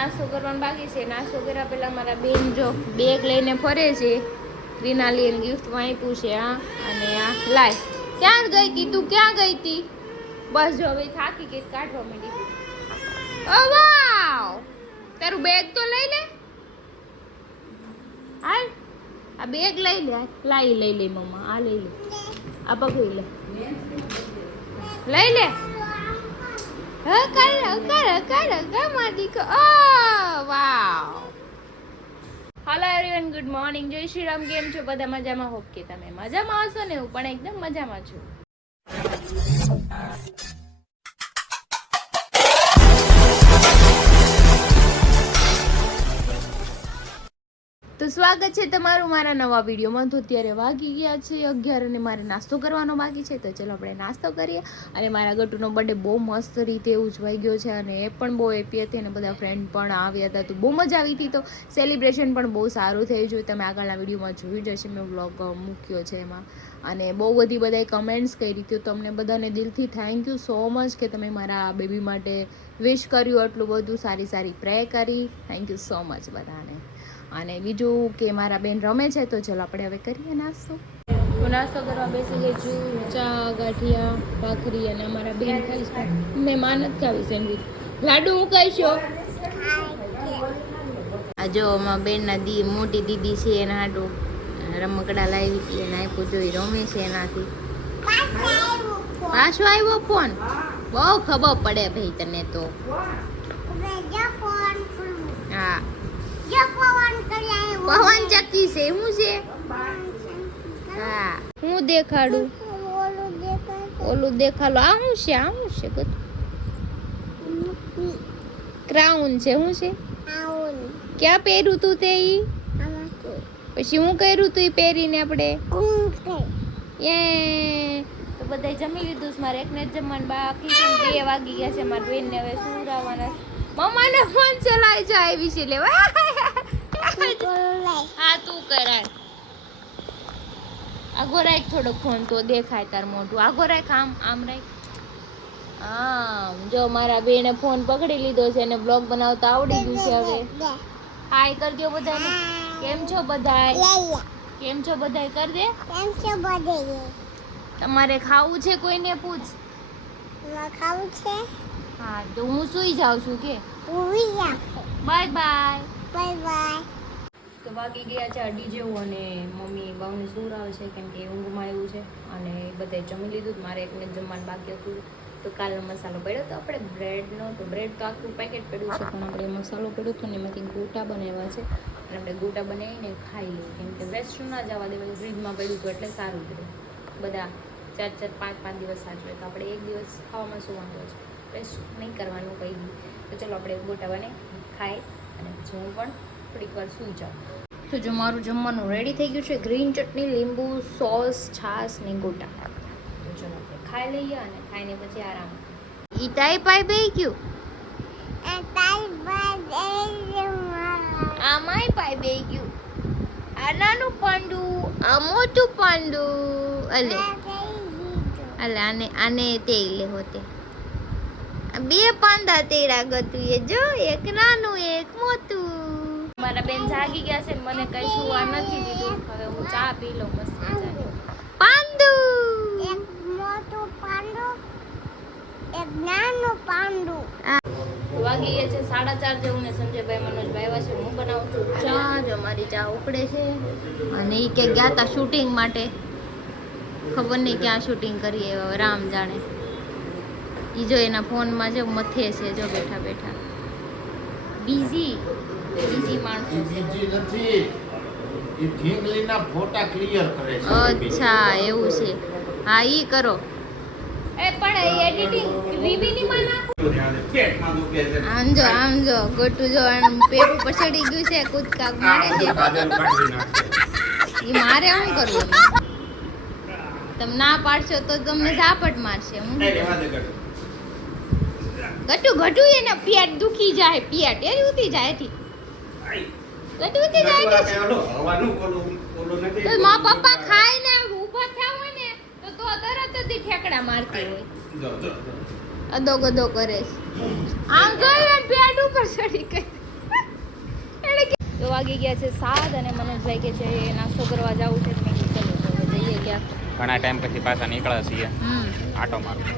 નાસ્તો કરવાનો બાકી છે. નાસ્તો કર્યા પહેલા મારા બેન જો બેગ લઈને ફરે છે. ક્રિનાલીએ ગિફ્ટમાં આપ્યું છે. હા અને આ લાય ક્યાં ગઈ હતી તું? ક્યાં ગઈ હતી? બસ જો હવે થાકી ગઈ કાઢવા માંડી. ઓ વાવ, તારું બેગ તો લઈ લે. હાલ આ બેગ લઈ લે. લઈ લે મમ્મા, આ લઈ લે. આ પકડી લે, લઈ લે. હા કર મારી કો. ઓ વાવ. હેલો એવરીવન, ગુડ મોર્નિંગ, જય શ્રી રામ. કેમ છો બધા? મજામાં? હોપ કે તમે મજામાં હશો ને? હું પણ એકદમ મજામાં છું. તો સ્વાગત છે તમારું મારા નવા વિડીયોમાં. તો અત્યારે વાગી ગયા છે 11 અને મારે નાસ્તો કરવાનો બાકી છે. તો ચલો આપણે નાસ્તો કરીએ. અને મારા ગટુનો બર્થડે બહુ મસ્ત રીતે ઉજવાઈ ગયો છે અને એ પણ બહુ હેપી હતી અને બધા ફ્રેન્ડ પણ આવ્યા હતા. તો બહુ મજા આવી હતી. તો સેલિબ્રેશન પણ બહુ સારું થયું છે. તમે આગળના વિડીયોમાં જોયું જશે, મેં વ્લોગ મૂક્યો છે એમાં. અને બહુ બધી બધાએ કમેન્ટ્સ કરી હતી. તમને બધાને દિલથી થેન્ક યુ સો મચ કે તમે મારા બેબી માટે વિશ કર્યું, આટલું બધું સારી પ્રે કરી. થેન્ક યુ સો મચ બધાને. અને બીજું કે મારા બેન રમે છે. તો ચલો આપણે હવે કરીએ નાસ્તો. તો નાસ્તો કરવા બેસી ગઈ છું. ચા, ગાંઠિયા, ભાખરી અને અમારા બેન ખાઈશ. મેં માનત ખાવી સેન્ડવીચ. લાડુ હું ખાઈશો. આ જો અમારા બેનના મોટી દીદી છે એના હાટું રમકડા લાવી હતી અને આપ્યું જોઈ રમે છે એનાથી. પાછો આવ્યો ફોન. બહુ ખબર પડે ભાઈ તને તો. હા પવન ચક્કી છે. શું છે? હા હું દેખાડું. ઓલું દેખાડો. આ શું છે? બધું ક્રાઉન છે. શું છે? ક્યાં પહેર્યું તું તે? પછી હું કર્યું તું પહેરીને આપણે? એ તો બધા જમી લીધું છે. મારે એકને જ જમવાનું બાકી છે. 2 વાગી ગયા છે. મારા બેનને હવે સુરાવાના. મમ્માને ફોન ચલાવી જાય એવી છે લેવા. હા તું કરાય. આગો રાખ થોડો ફોન તો દેખાય તાર મોઢું. આગો રાખ, આમ રાખ. હા જો મારા બેને ફોન પકડી લીધો છે અને બ્લોગ બનાવતા આવડી ગયું છે. હવે હાય કર દો બધાને. કેમ છો બધાય? કેમ છો બધાય? કર દે. તમારે ખાવું છે? કોઈને પૂછ. ખાવું છે? હા તો હું સુઈ જાઉં છું કે બાય બાય. તો વાગી ગયા છે 2 જેવું અને મમ્મી બાઉને સુવડાવે છે કેમ કે ઊંઘમાં આવ્યું છે. અને બધાએ જમી લીધું. મારે એકને જમવાનું બાકી હતું. તો કાલનો મસાલો પડ્યો તો આપણે બ્રેડનો. તો બ્રેડ તો આખું પેકેટ પડ્યું છે પણ આપણે મસાલો પડ્યો હતો ને એમાંથી ગોટા બનાવ્યા છે. અને આપણે ગોટા બનાવીને ખાઈ લઈએ કેમ કે વેસ્ટ ના જવા દેવાય. ફ્રીજમાં પડ્યું હતું એટલે સારું રહે. બધા 4-4, 5-5 દિવસ સાચવે. તો આપણે એક દિવસ ખાવામાં શું વાંધો છે? વેસ્ટ નહીં કરવાનું કંઈ બી. તો ચલો આપણે ગોટા બનાવી ખાઈ અને પછી હું પણ થોડીક વાર સૂઈ જાઉં. તો જો મારું જમવાનું રેડી થઈ ગયું છે. ગ્રીન ચટણી, લીંબુ, સોસ, છાશ ને ગોટા. તો ચલો આપણે ખાઈ લઈએ અને ખાઈને પછી આરામ. ઈ તાઈ પાઈ બે ગયું. આમાંય પાઈ બે ગયું. આ નાનું પાંડુ, આ મોટું પાંડુ. અલે આને તેલ લે હોતે. 2 પાંડા તેડા ગતું એ જો, એક નાનું એક મોટું. મારા બેન જાગી ગયા છે. મને કઈ સુવા નથી દીધું. હવે હું ચા પી લઉં મસ્ત મજાની. પાંડુ, એક મોટું પાંડુ, એક નાનું પાંડુ. વાગી ગયા છે 4:30 જેવું ને સંજયભાઈ મનોજભાઈ આવ્યા છે. હું બનાવું છું ચા. જો મારી ચા ઉકળે છે. અને એ કે ગયા તા શૂટિંગ માટે. ખબર નહીં ક્યાં શૂટિંગ કરીએ રામ જાણે. ઈ જો એના ફોનમાં જો મથે છે. જો બેઠા બેઠા બીઝી માણસો છે. એ ઢીંગલીના ફોટા ક્લિયર કરે છે. અચ્છા એવું છે. હા ઈ કરો. એ પણ એડિટિંગ રીબીની માં નાખો. આમ જો ગોટુ જો પેટ ઉપર ચડી ગયું છે. કૂદકા મારે છે. ઈ મારે શું કરવું? તમે ના પાડશો તો તમને ઝાપટ મારશે. હું ગટુ એને પેટ દુખી જાય. પેટ એ ઉતી જાય થી. ગટુ ઉતી જાય તો મા પપ્પા ખાઈને ઊભા થયા હોય ને તો તરત જ ઠેકડા મારતી હોય. અદો ગદો કરે છે. આમ ગઈ પેટ ઉપર ચડી ગઈ. વાગી ગયા છે 7 અને મનોજભાઈ કે છે નાસ્તો કરવા જવું છે. મેં કીધું ચલો તો જઈએ ક્યાંક. ઘણા ટાઈમ પછી પાછા નીકળ્યા છીએ આટો મારવા.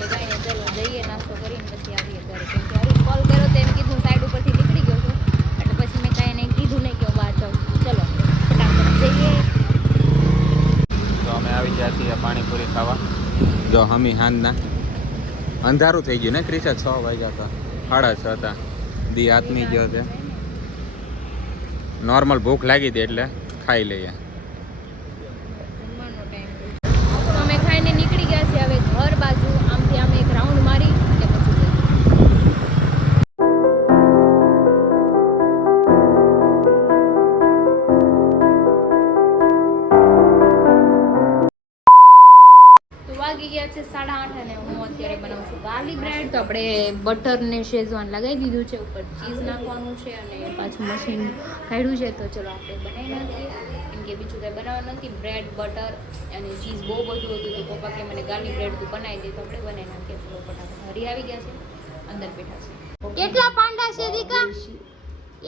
તો કાંઈ નહીં, ચલો જઈએ નાસ્તો કરીને પછી આવીએ ઘરે. કેમ કે હરી કોલ કર્યો તો એમ કીધું સાઈડ ઉપરથી નીકળી ગયો છું, એટલે પછી મેં કાંઈ નહીં કીધું નહીં કે હું બહાર જાઉં. ચલો ફટાફટ જઈએ. તો અમે આવી ગયા છીએ પાણીપુરી ખાવા. જો હમી હાંજના અંધારું થઈ ગયું ને ક્રિશા, 6 વાગ્યા હતા, 6:30 હતા. દી આત્મી ગયો છે. નોર્મલ ભૂખ લાગી હતી એટલે ખાઈ લઈએ. અમે ખાઈને નીકળી ગયા છીએ હવે ઘર બાજુ. આમથી અમે એક રાઉન્ડ મારી એટલે પછી જઈએ. તો વાગી ગયા છે 8:30 અને હું અત્યારે બનાવું છું ગાર્લિક બ્રેડ. તો આપણે બટર ને શેઝવાન લગાવી દીધું છે, ઉપર ચીઝ નાખવાનું છે અને પાછું મશીન કાઢ્યું છે. તો ચલો આપણે બનાવી નાખીએ. કેમ કે બીજું કંઈ બનાવવાનું નથી. બ્રેડ, બટર અને ચીઝ બહુ બધું હતું. તો પપ્પા કે મને ગાર્લિક બ્રેડ તું બનાવી દે, તો આપણે બનાવી નાખીએ. તો ફટાફટ હરી આવી ગયા છે, અંદર બેઠા છે. કેટલા પાંડા છે દીકા?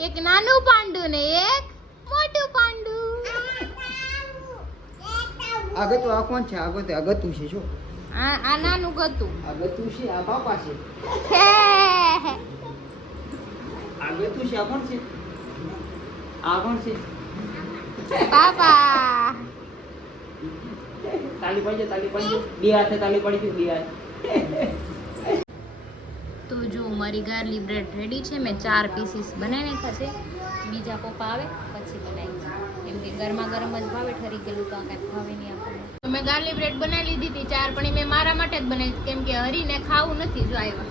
એક નાનું પાંડુ ને એક મોટું પાંડુ. આગતું આ કોણ છે? આગતું છે શું? આ નાનું ગતું. આગતું છે આ પાપા છે. હે આગતું છે આ કોણ છે? આ કોણ છે? પાપા. તાલી પડી બે હાથે તાલી પડી ગઈ, બે હાથે. તો જો મારી ગાર્લિક બ્રેડ રેડી છે. મેં 4 પીસીસ બનાવી નાખ્યા છે. બીજા પપ્પા આવે પછી બનાવી. કેમ કે ગરમા ગરમ જ ભાવે, ઠરી ગયેલું તો કાંઈ ભાવે નહીં આપણને. તો મેં ગાર્લિક બ્રેડ બનાવી લીધી હતી 4, પણ મેં મારા માટે જ બનાવી. કેમ કે હરીને ખાવું નથી. જો આવ્યા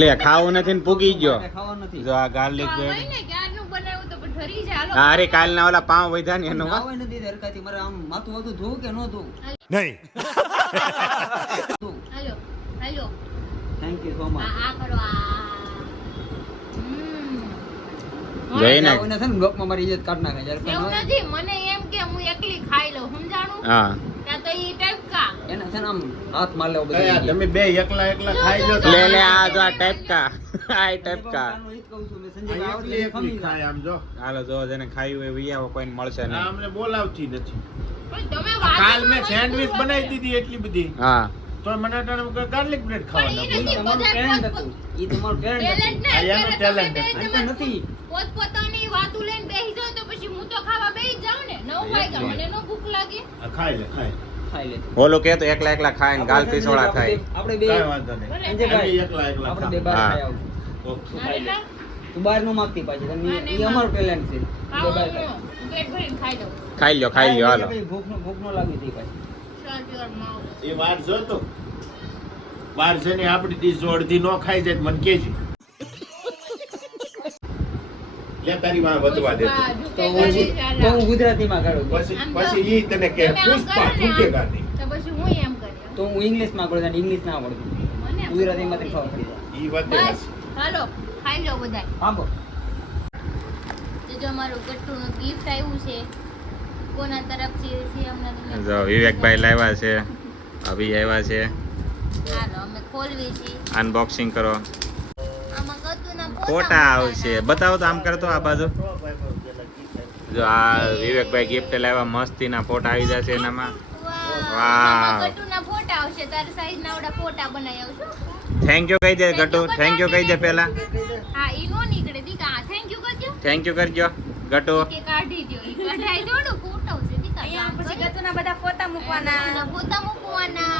લે ખાવું નથી ને પૂગી ગયો. ખાવાનું નથી. જો આ ગાર્લિક બ્રેડ ને ક્યારનું બનાવ્યું તો પણ ઠરી જાય. હાલો હા, અરે કાલના ઓલા પાવ વધ્યા ને એનું નાવા નથી હરકાતી. મારે આમ માથું વાતું ધોવું કે ન ધોવું? નહીં. હાલો હાલો થેન્ક યુ સો મચ. આ કરો આ. જોઈને છે ને બ્લોકમાં મારી ઇજ્જત કાઢ નાખે જ્યારે એવું નથી. મને એમ કે હું એકલી ખાઈ લઉં, સમજાણું? હા ત્યાં તો ઈ ટપકા. એને છે ને આમ હાથ માર લેવો કયા તમે બે એકલા ખાઈ લો લે લે આ જો આ ટપકા આ ટપકા. એકલી એકલી ખાય આમ જો. હાલો જો જેને ખાયું હોય વિયાવો કોઈને મળશે આ નહીં. અમને બોલાવતી નથી. પણ તમે વાત કાલ મેં સેન્ડવિચ બનાવી દીધી એટલી બધી, હા તો મને અટાણે ગાર્લિક બ્રેડ પણ ઈ નથી. ખાવાના. તમારું ટેલેન્ટ હતું. ઈ તમારું ટેલેન્ટ ટેલેન્ટ હતું. ને આ એનું અત્યારે talent તમે હતું. બે આ તો નથી. પોતપોતાની વાતું લઈને બેસી જાઓ તો પછી હું તો ખાવા બેસી જ જાઉં ને. 9 વાગ્યા મને નો ભૂખ લાગે. આ ખાઈ લે ખાઈ. ખાઈ લે. ઓલું કે તો એકલા એકલા ખાય ને ગાલ પીસોડા ખાય. આપણે બે કાંઈ વાંધો નહીં. ભલે. સંજયભાઈ, એકલા એકલા આપણે બે ખા. બાર હા. ખાઈ આવું. ઓકે. ખાઈ લે. હા, તું બહાર નો માંગતી પાછી. હા, નહીં ઈ અમારું ટેલેન્ટ છે. બે ખાવું બાર હું. પેટ ભરીને ખાઈ દઉં. ખાઈ લ્યો હાલો. ભૂખ નો લાગી હતી પાછી. પ્યોર માવ. એ વાર જોતો બાર જઈને આપણી ડીશ જો અડધી નો ખાઈ જાય તો મને કેજે. લે તારી માં વધવા દે તો. તો હું ગુજરાતીમાં કરું. પછી ઈ તને કે પુષ્પા ઠૂકેગા નહીં. તો પછી હું એમ કર્યો. તો હું ઇંગ્લિશમાં કરું છું. ઇંગ્લિશ ના આવડતું. મને ગુજરાતીમાં તને ખબર પડી જાય. ઈ વાત બસ હાલો ખાઈ લો બધાય. સાંભળો. તો જો અમારું ગટ્ટુનું ગિફ્ટ આવ્યું છે. કોના તરફથી છે અમને તમે જો વિવેકભાઈ લાવ્યા છે, અભી આવ્યા છે. હાલો અમે ખોલવી છીએ. અનબોક્સિંગ કરો. આમાં ગટ્ટુના ફોટા આવશે. બતાવો તો આમ કરતો આ બાજુ. જો આ વિવેકભાઈ ગિફ્ટ લાવ્યા, મસ્તીના ફોટા આવી જશે એનામાં. વાહ. વાહ. ગટ્ટુના ફોટા આવશે. તારી સાઈઝ ના ઓડા ફોટા બનાવી આવશું. થેન્ક યુ કહી દે ગટુ. થેન્ક યુ કહી દે પેલા. હા ઈ નો નીકળે દીકા. થેન્ક યુ કરજો. થેન્ક યુ કરજો ગટુ. કે કાઢી દો. ઈ કઢાઈ દોડો ફોટો છે દીકા. અહીંયા પછી ગતુના બધા ફોટા મૂકવાના. ફોટા મૂકવાના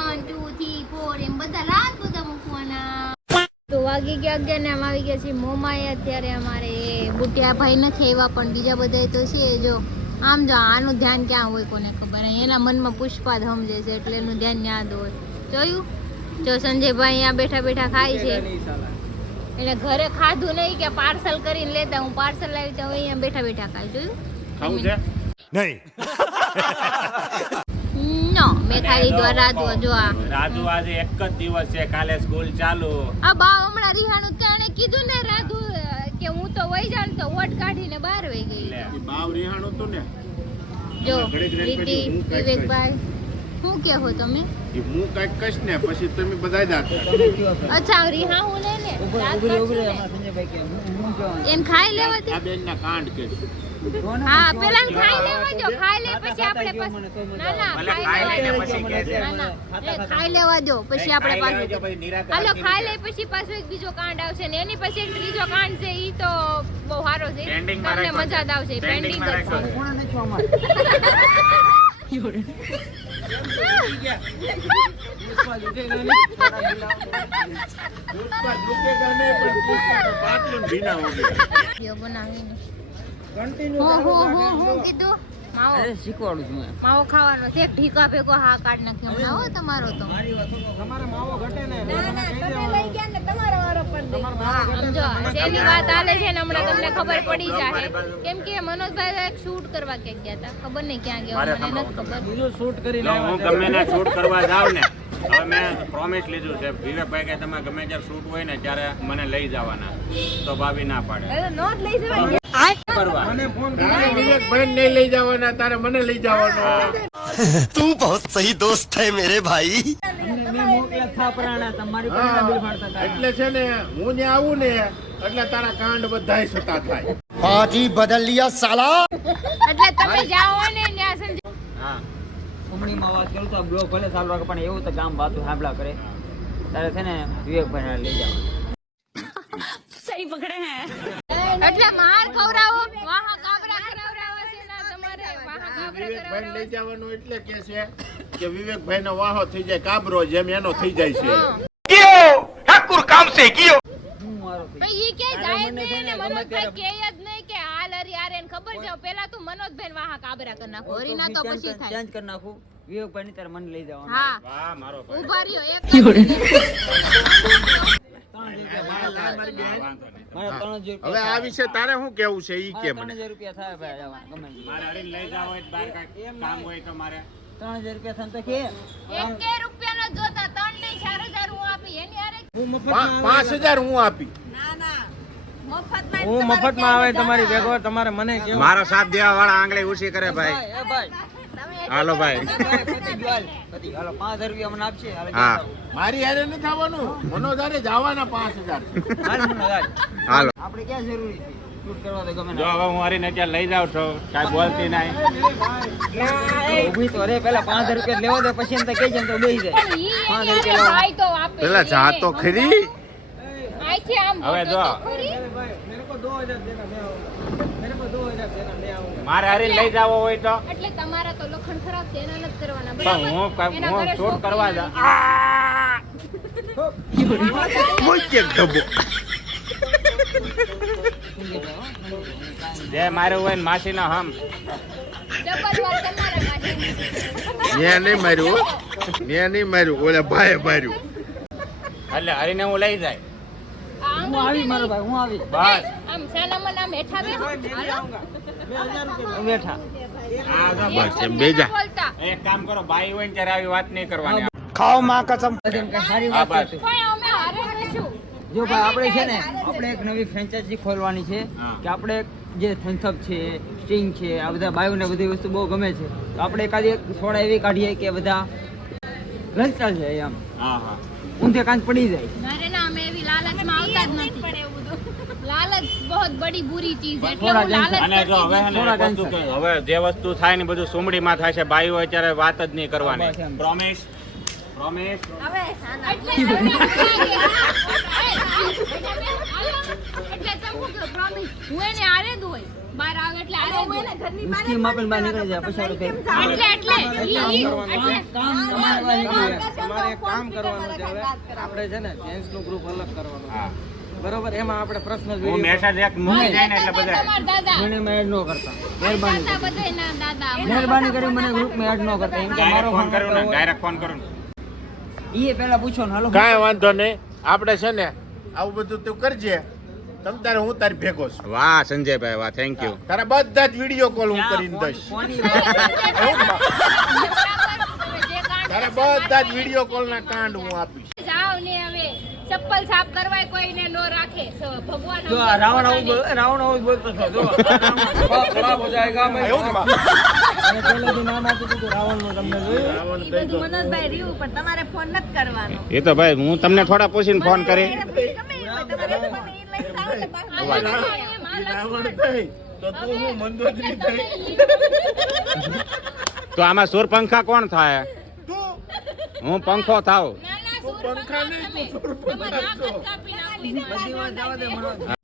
1 2 3 4 એમ બધા રાત બધા મૂકવાના. તો વાગી ગયા 11 ને આમ આવી ગયા છે મોમાએ. અત્યારે અમારે બુટિયા ભાઈ નથી આવ્યા પણ બીજા બધા તો છે. જો આમ જો આનું ધ્યાન ક્યાં હોય કોને ખબર. એના મનમાં પુષ્પા જ સમજે છે એટલે એનું ધ્યાન યાદ હોય. જોયું? જો સંજયભાઈ અહીંયા બેઠા બેઠા ખાય છે. એને ઘરે ખાધું નહીં કે પાર્સલ કરીને લેતા. હું પાર્સલ લાવી તો અહીંયા બેઠા બેઠા ખાય. જોયું? ખાવું છે નહીં. નો મેં ખાઈ લીધું. રાજુ જો આ રાજુ આજે એક જ દિવસ છે, કાલે સ્કૂલ ચાલુ. આ બા હમણાં રિહાણું તેને કીધું ને રાજુ કે હું તો વહી જાણ તો વટ કાઢીને બહાર વહી ગઈ. બાવ રિહાણું તું ને જો રીતિ વિવેકભાઈ શું કહો તમે? એ હું કાંઈક કહીશ ને પછી તમે બધા દાંત અચ્છા રીહા હું લે ને સંજયભાઈ કે હું કહેવાનું એમ ખાઈ લેવા દે. આ બેનના કાંડ કે છે. હા પેલા ખાઈ લેવા દો, ખાઈ લે પછી આપણે ના ના ભલે ખાઈ ખાઈ લેવા લઈને પછી કહે છે. ના ના એ ખાઈ લેવા દો પછી આપણે ખાઈ લેવા પાછું દો, પછી નિરાકરણ હાલો કેવી ખાઈ લે રીતે? પછી પાછો એક બીજો કાંડ આવશે ને એની પછી એક ત્રીજો કાંડ છે ઈ તો બહુ સારો છે. Pending માં તમને રાખ્યો મજા જ આવશે. છે. પેન્ડિંગ Pending માં રાખ્યો છે. કોણ નથી અમારે પુષ્પા જીતેગા નહીં, તારા બિલાવ. પુષ્પા ઝૂકેગા નહીં, પણ પુષ્પા તો પાટલું ભીના હો ગયા. બનાવીને Continue હું ચાલુ હું રાખે. હું હું કીધું માવો અરે શીખવાડું છું મેં. માવો ખાવાનો છે. એક ઢીકા ભેગો હા કાઢ નાખી હમણાં હો તમારો તો. મારી વાત સુનો. તમારે માવો ઘટે ને એટલે મને કહી તમે દેવાનું. લઈ ગયા ને તમારો વારો પણ દે. તમારે હા માવો ઘટે સમજો ને મને જેની વાત હાલે છે ને હમણાં તમને ખબર પડી જાય કેમ કે મનોજભાઈ એક શૂટ કરવા ક્યાંક ગયા હતા. ખબર નહીં ક્યાં ગયા મારે મને નથી ખબર. ખબર. બીજું શૂટ કરીને જો હું આવ્યા ગમે ને શૂટ કરવા જાઉં ને હવે મેં પ્રોમિસ લીધું છે વિવેકભાઈ કે તમે ગમે ત્યારે શૂટ હોય ને ત્યારે મને લઈ જવાના તો ભાભી ના પાડે હવે નો જ લઈ જવાય. કરવા મને ફોન તારે વિવેકભાઈ નહીં લઈ જવાના, તારે મને લઈ જવાનો. तू बहुत सही दोस्त है मेरे भाई. મેં મોકલ્યા થા પરાણા તમારી પાસે હા, બિલ ફાડતા હતા. એટલે છે ને હું ને આવું ને એટલે તારા કાંડ બધાય સતા થાય. पाजी बदल लिया साला. એટલે તમે જાઓ ને ત્યાં સંજય હા ઉમણીમાં વાત કરું તો બ્લોગ ભલે ચાલુ રાખે પણ એવું તો ગામ વાતું સાંભળા કરે તારે છે ને વિવેકભાઈ લઈ જવાનું. એટલે માર ખવરાવો વાહા કાબરા ખવરાવા છે ના તમારે વાહા કાબરા વિવેકભાઈ લઈ ખવરાવા. જવાનું એટલે કે છે કે વિવેકભાઈ નો વાહો થઈ જાય કાબરો જેમ એનો થઈ જાય છે. હું મારો થઈ. પણ ઈ કે જાય મને જ છે નહીં ને ને ગમે મનોજભાઈ ત્યારે- કે જ નહીં કે હાલ હરી આરે ને ખબર છે પેલા તું મનોજભાઈ વાહા કાબરા કરી નાખો હરીના તો પછી થાય. ચેન્જ કરી નાખું વિવેકભાઈ ની તારે મને લઈ જવાનું. હા વાહ મારો ભાઈ ઉભા રહ્યો એક 3,000 રૂપિયા હવે આ વિશે તારે શું કેવું છે ઈ કે મને. 3,000 રૂપિયા થાય ભાઈ જવા ગમે તે. મારે હરીને લઈ જાવ હોય તો બહાર કાંઈક કામ હોય તો મારે 3,000 રૂપિયા થાય તો કે એક રૂપિયા ન જોતા 3 નહીં 4,000 હું આપી એની હારે હું મફત 5,000 હું આપી. ના ના મફતમાં હું મફતમાં આવે તમારી ભેગો તમારે મને કેવું મારો સાથ દેવા વાળા આંગળી ઊંચી કરે ભાઈ એ ભાઈ હાલો ભાઈ પતી ગયું, હાલ. પતી. હાલો 5,000 રૂપિયા મને આપશે હાલ હા. મારી હારે નથી આવવાનું, મનોજારે જવાના 5,000. હાલ મને હાલ. હાલો આપણે ક્યાં જરૂરી છે શૂટ કરવા તો ગમે જો હવે હું હરીને ત્યાં લઈ જાઉં છું કાંઈ બોલતી નહીં ઊભી તો રે પેલા 5,000 રૂપિયા લેવા દે પછી એમ તો કહી જાય તો બેસી જાય પણ ઈ એની 5,000 હારે ભાઈ તો આપે પેલા જા તો ખરી. આઈથી આમ હવે ગોતો જો. તો ખરી. मेरे को 2,000 देना मैं आऊंगा मेरे को 2,000 देना मैं आऊंगा મારે હરીને લઈ જવો હોય તો એટલે તમારા તો લખણ ખરાબ છે એના નથી કરવાના પણ બરાબર? એના હું ઘરે શૂટ કરવા છોકરી જાઉં મોચે ડબ્બો. જે મારે હોય ને માસીનો હમ ડબલ વાર તમારા પાસે. મેં નહીં માર્યું હો. મેં નહીં માર્યું, ઓલા ભાઈએ માર્યું. એટલે હરીને હું લઈ જાય આ હું આવી મારો ભાઈ હું આવી બસ આમ સાનામાં નામ હેઠા બેસો. હાલો. હું બેઠા હા જો બસ બસ. એમ બેજા. બોલતા એક કામ કરો બાઈ હોય ને ત્યારે આવી વાત નહીં કરવાની खाओ माँ कसम. એમ કઈ સારી હા, વાત બસ. છે પણ અમે હારે રહીશું. જો ભાઈ આપણે છે ને આપણે એક નવી ફ્રેન્ચાઇઝી ખોલવાની છે હા. કે આપણે જે થમ્સઅપ છે સ્ટિંગ છે આ બધા બાયોને બધી વસ્તુ બહુ ગમે છે તો આપણે એકાદી એક સોડા એવી કાઢીએ કે બધા લંચાલ છે આમ હા હા ઊંધે કાંચ પડી જાય મારે ના અમે એવી લાલચમાં આવતા જ નથી. લાલચ બહુત બડી બુરી ચીજ છે એટલે થોડા હું લાલચ અને જો હવે હે ને થોડા એક વસ્તુ કે હવે જે વસ્તુ થાય ને બધું સુમડીમાં થાય છે બાઈ હોય ત્યારે વાત જ નહીં કરવાની બસ એમ. પ્રોમિસ પ્રોમિસ એટલે તમે એટલે તમે પ્રોમિસ હું એને આરે જ હોય બહાર આવે એટલે આરે જ હોય. મુશ્કેલ માં પણ બહાર નીકળી જાય પછી આપણે એટલે એટલે કામ તમારે બહાર નીકળી જાય. તમારે એક કામ કરવાનું છે હવે આપણે છે ને જેન્ટ્સ નું ગ્રુપ અલગ કરવાનું હા બરોબર એમાં આપણે પર્સનલ હું મેસેજ એક મૂકી જાય ને એટલે બધા તમારા દાદા મને એડ ન કરતા મહેરબાની દાદા બધાયના દાદા મહેરબાની કરી મને ગ્રુપમાં એડ ન કરતા એમ કે મારો ડાયરેક્ટ ફોન કરું ને ડાયરેક્ટ ફોન કરું ને ઈ પહેલા પૂછો ને હાલો કાંઈ વાંધો નહીં, આપણે છે ને આવું બધું તું કરજે. તમ તારે હું તારી ભેગો છું. વાહ સંજયભાઈ વાહ થેન્ક યુ તારા બધા જ વિડીયો કોલ હું કરીને દઈશ. કોની વાત છે? તારા બધા જ વિડીયો કોલ ના કાંડ હું આપીશ. જાવ ને હવે ચપ્પલ સાફ કરવાય કોઈને નો રાખે ભગવાન જો આ રાવણ આવું બોલતો હતો જો खराब हो जाएगा मैं પહેલેથી નામ આપી દીધું રાવણનું તમને જોયું રાવણ ઈ થઈ બધું મનોજભાઈ રહ્યું પણ તમારે ફોન નથી કરવાનો એ તો ભાઈ હું તમને થોડા પૂછીને ફોન કરી એને પછી ગમે ઈ હોય, તમારે મને ઈ લઈને જાઓ એટલે બહાર રાવણ થઈ તો તું હું મંદોદરી થઈ તો આમાં સુરપંખા કોણ થાય તું હું પંખો થાવ તું પંખા નહીં તું સુરપંખા છો. બધી વાત જવા દે મનોજ